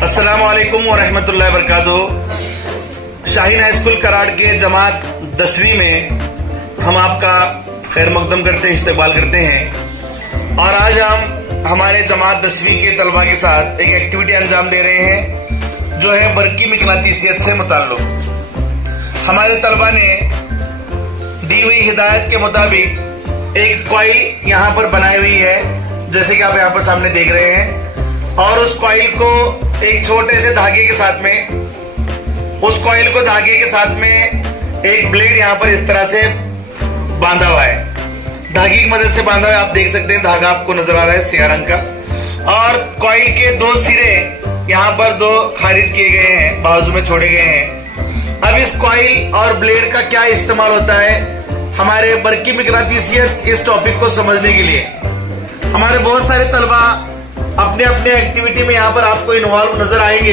अस्सलाम वालेकुम व रहमतुल्लाहि व बरकातुहू। शाहीन हाई स्कूल कराड़ के जमात 10वीं में हम आपका खैर मकदम करते हैं, इस्तकबाल करते हैं। और आज हम हमारे जमात 10वीं के तलबा के साथ एक एक्टिविटी अंजाम दे रहे हैं जो है बरकी मिकनातीसियत से मुताल्लुक। हमारे तलबा ने दी हुई हिदायत के मुताबिक एक कॉइल यहाँ पर बनाई हुई है, जैसे कि आप यहाँ पर सामने देख रहे हैं। और उस कॉइल को एक छोटे से धागे के साथ में, उस कॉइल को धागे के साथ में एक ब्लेड यहाँ पर इस तरह से बांधा हुआ है, धागे की मदद से बांधा हुआ है। आप देख सकते हैं धागा आपको नजर आ रहा है सिया रंग का। और कॉइल के दो सिरे यहाँ पर दो खारिज किए गए हैं, बाजू में छोड़े गए हैं। अब इस कॉइल और ब्लेड का क्या इस्तेमाल होता है हमारे बरकी मिकनातीसियत इस टॉपिक को समझने के लिए। हमारे बहुत सारे तलबा अपने अपने एक्टिविटी में यहाँ पर आपको इन्वॉल्व नजर आएंगे।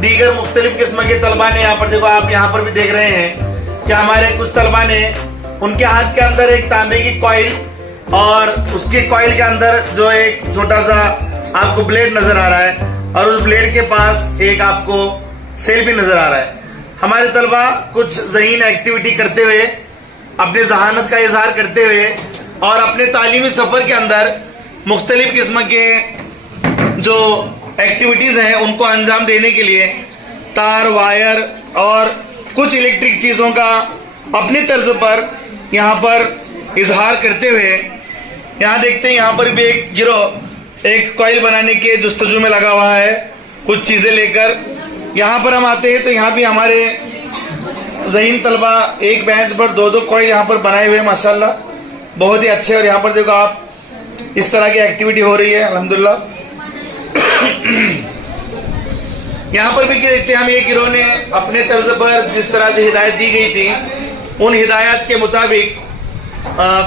दीगर मुख्तलिफ किस्म के तलबा ने यहाँ पर देखो, आप यहाँ पर भी देख रहे हैं कि हमारे कुछ तलबा ने उनके हाथ के अंदर एक तांबे की कॉइल और उसके कॉइल के अंदर जो एक छोटा सा आपको ब्लेड नजर आ रहा है और उस ब्लेड के पास एक आपको सेल भी नजर आ रहा है। हमारे तलबा कुछ ज़हीन एक्टिविटी करते हुए, अपने जहानत का इजहार करते हुए और अपने तालीमी सफर के अंदर मुख्तलिफ किस्म के जो एक्टिविटीज हैं उनको अंजाम देने के लिए तार, वायर और कुछ इलेक्ट्रिक चीजों का अपनी तर्ज पर यहाँ पर इजहार करते हुए, यहाँ देखते हैं यहाँ पर भी एक गिरोह एक कॉइल बनाने के जुस्तजू में लगा हुआ है। कुछ चीजें लेकर यहाँ पर हम आते हैं तो यहाँ भी हमारे ज़हीन तलबा एक बेंच पर दो दो कॉइल यहाँ पर बनाए हुए हैं माशाल्लाह, बहुत ही अच्छे। और यहाँ पर देखो आप इस तरह की एक्टिविटी हो रही है अल्हम्दुलिल्लाह। यहाँ पर भी देखते हैं हम, ये गिरोह ने अपने तर्ज पर जिस तरह से हिदायत दी गई थी उन हिदायत के मुताबिक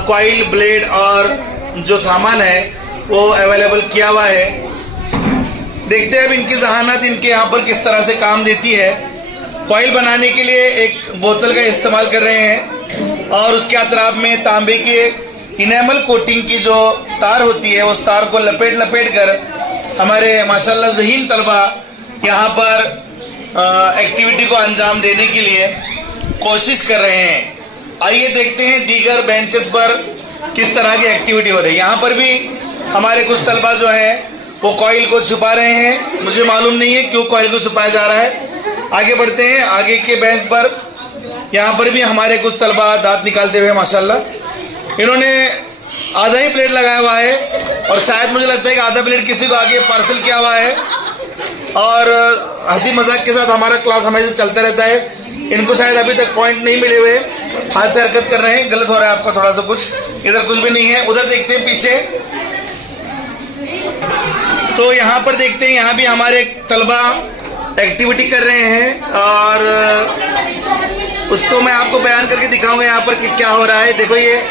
कॉइल, ब्लेड और जो सामान है वो अवेलेबल किया हुआ है। देखते हैं अब इनकी जहानत इनके यहाँ पर किस तरह से काम देती है। कॉइल बनाने के लिए एक बोतल का इस्तेमाल कर रहे हैं और उसके अतराफ में तांबे की इनेमल कोटिंग की जो तार होती है उस तार को लपेट लपेट कर हमारे माशाल्लाह ज़हीन तलबा यहाँ पर एक्टिविटी को अंजाम देने के लिए कोशिश कर रहे हैं। आइए देखते हैं दीगर बेंचेस पर किस तरह की एक्टिविटी हो रही है। यहाँ पर भी हमारे कुछ तलबा जो है वो कॉइल को छुपा रहे हैं, मुझे मालूम नहीं है क्यों कॉइल को छुपाया जा रहा है। आगे बढ़ते हैं, आगे के बेंच पर यहाँ पर भी हमारे कुछ तलबा दांत निकालते हुए माशाल्लाह, इन्होंने आधा ही प्लेट लगाया हुआ है और शायद मुझे लगता है कि आधा प्लेट किसी को आगे पार्सल किया हुआ है। और हंसी मजाक के साथ हमारा क्लास हमेशा चलता रहता है। इनको शायद अभी तक पॉइंट नहीं मिले हुए, हाथ से हरकत कर रहे हैं, गलत हो रहा है आपका थोड़ा सा कुछ। इधर कुछ भी नहीं है, उधर देखते हैं पीछे। तो यहाँ पर देखते हैं, यहाँ भी हमारे तलबा एक्टिविटी कर रहे हैं और उसको मैं आपको बयान करके दिखाऊंगा यहाँ पर कि क्या हो रहा है। देखो ये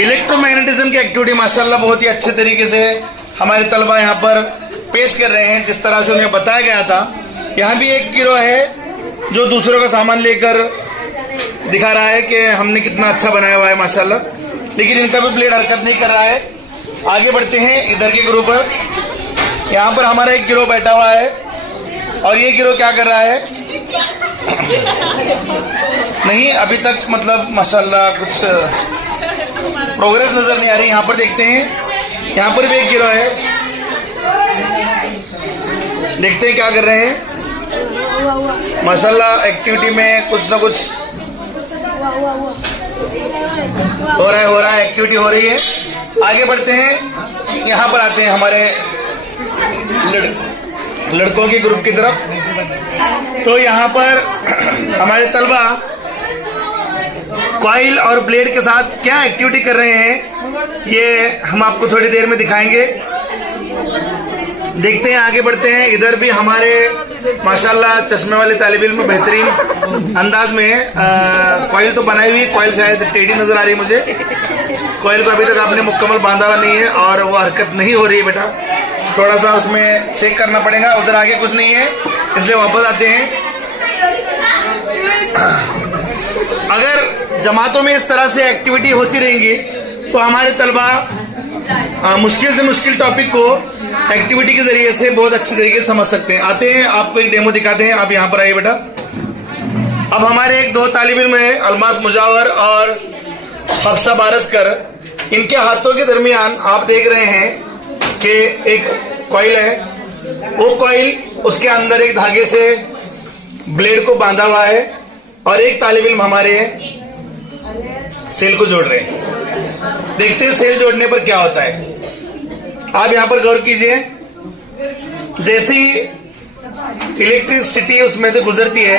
इलेक्ट्रोमैग्नेटिज्म की एक्टिविटी माशाल्लाह बहुत ही अच्छे तरीके से हमारे तलबा यहाँ पर पेश कर रहे हैं जिस तरह से उन्हें बताया गया था। यहाँ भी एक गिरोह है जो दूसरों का सामान लेकर दिखा रहा है कि हमने कितना अच्छा बनाया हुआ है माशाल्लाह, लेकिन इनका भी ब्लेड हरकत नहीं कर रहा है। आगे बढ़ते हैं इधर के गिरोह पर। यहाँ पर हमारा एक गिरोह बैठा हुआ है और ये गिरोह क्या कर रहा है नहीं अभी तक मतलब माशाल्लाह कुछ प्रोग्रेस नजर नहीं आ रही। यहाँ पर देखते हैं, यहाँ पर भी एक गिरोह है, देखते हैं क्या कर रहे हैं। माशाल्लाह एक्टिविटी में कुछ ना कुछ हो रहा है, एक्टिविटी हो रही है। आगे बढ़ते हैं, यहाँ पर आते हैं हमारे लड़कों के ग्रुप की तरफ। तो यहाँ पर हमारे तलबा कॉइल और ब्लेड के साथ क्या एक्टिविटी कर रहे हैं ये हम आपको थोड़ी देर में दिखाएंगे। देखते हैं, आगे बढ़ते हैं। इधर भी हमारे माशाल्लाह चश्मे वाले तालिब इल्म बेहतरीन अंदाज में कॉइल तो बनाई हुई, कॉइल शायद टेढ़ी नजर आ रही है मुझे। कॉइल को अभी तक आपने मुकम्मल बांधा हुआ नहीं है और वो हरकत नहीं हो रही है बेटा, थोड़ा सा उसमें चेक करना पड़ेगा। उधर आगे कुछ नहीं है इसलिए वापस आते हैं। अगर जमातों में इस तरह से एक्टिविटी होती रहेंगी तो हमारे तलबा मुश्किल से मुश्किल टॉपिक को एक्टिविटी के जरिए से बहुत अच्छे तरीके से समझ सकते हैं। आते हैं, आपको एक डेमो दिखाते हैं। आप यहाँ पर आइए बेटा। अब हमारे एक दो तालिब इल्म है, अलमास मुजावर और हफ्सा बारसकर। इनके हाथों के दरमियान आप देख रहे हैं कि एक कॉइल है। वो कॉइल, उसके अंदर एक धागे से ब्लेड को बांधा हुआ है और एक तालिब इल्म हमारे सेल को जोड़ रहे हैं। देखते हैं सेल जोड़ने पर क्या होता है। आप यहां पर गौर कीजिए। जैसे ही इलेक्ट्रिसिटी उसमें से गुजरती है,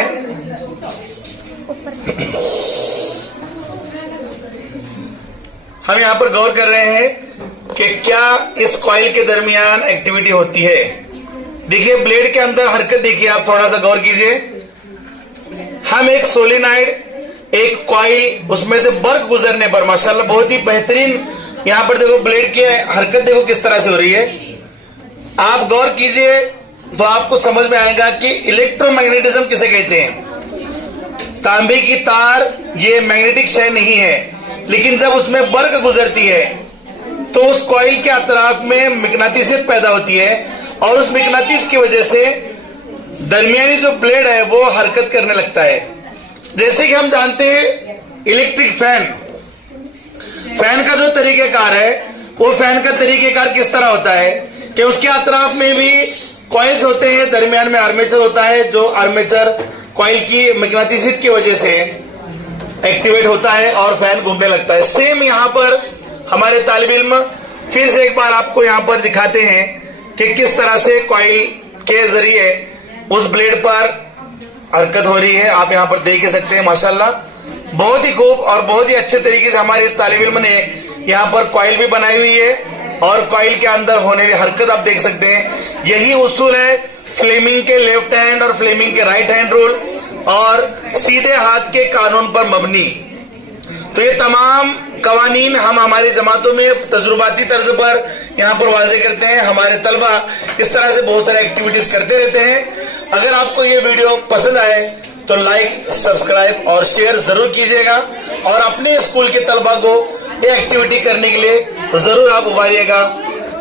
हम यहां पर गौर कर रहे हैं कि क्या इस कॉइल के दरमियान एक्टिविटी होती है। देखिए ब्लेड के अंदर हरकत देखिए, आप थोड़ा सा गौर कीजिए। हम एक सोलिनॉइड, एक कॉइल, उसमें से बर्क गुजरने पर माशाल्लाह बहुत ही बेहतरीन, यहां पर देखो ब्लेड की हरकत देखो किस तरह से हो रही है। आप गौर कीजिए तो आपको समझ में आएगा कि इलेक्ट्रोमैग्नेटिज्म किसे कहते हैं। तांबे की तार ये मैग्नेटिक शय नहीं है, लेकिन जब उसमें बर्क गुजरती है तो उस कॉइल के अतराफ में मैग्नेटिसियत पैदा होती है और उस मैग्नेटिस की वजह से दरमियानी जो ब्लेड है वो हरकत करने लगता है। जैसे कि हम जानते हैं इलेक्ट्रिक फैन का जो तरीकेकार है, वो फैन का तरीकेकार किस तरह होता है कि उसके अतराफ में भी कॉइल्स होते हैं, दरमियान में आर्मेचर होता है, जो आर्मेचर कॉइल की मैग्नेटिसिटी की वजह से एक्टिवेट होता है और फैन घूमने लगता है। सेम यहां पर हमारे तालिब इल्म फिर से एक बार आपको यहां पर दिखाते हैं कि किस तरह से कॉइल के जरिए उस ब्लेड पर हरकत हो रही है। आप यहां पर देख सकते हैं माशाल्लाह, बहुत ही खूब और बहुत ही अच्छे तरीके से हमारे इस तालिब इल्म ने यहाँ पर कॉइल भी बनाई हुई है और कॉइल के अंदर होने वाली हरकत आप देख सकते हैं। यही उसूल है फ्लेमिंग के लेफ्ट हैंड और फ्लेमिंग के राइट हैंड रूल और सीधे हाथ के कानून पर मबनी। तो ये तमाम कवानीन हम हमारी जमातों में तजुर्बाती तर्ज पर यहाँ पर वाजे करते हैं। हमारे तलबा इस तरह से बहुत सारे एक्टिविटीज करते रहते हैं। अगर आपको ये वीडियो पसंद आए तो लाइक, सब्सक्राइब और शेयर जरूर कीजिएगा और अपने स्कूल के तलबा को ये एक्टिविटी करने के लिए जरूर आप उभारिएगा।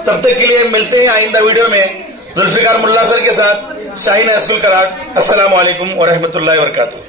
तब तक के लिए मिलते हैं आइंदा वीडियो में जुल्फिकार मुल्ला सर के साथ, शाहीन हाई स्कूल कराड़। अस्सलाम वालेकुम व रहमतुल्लाहि व बरकातुहू।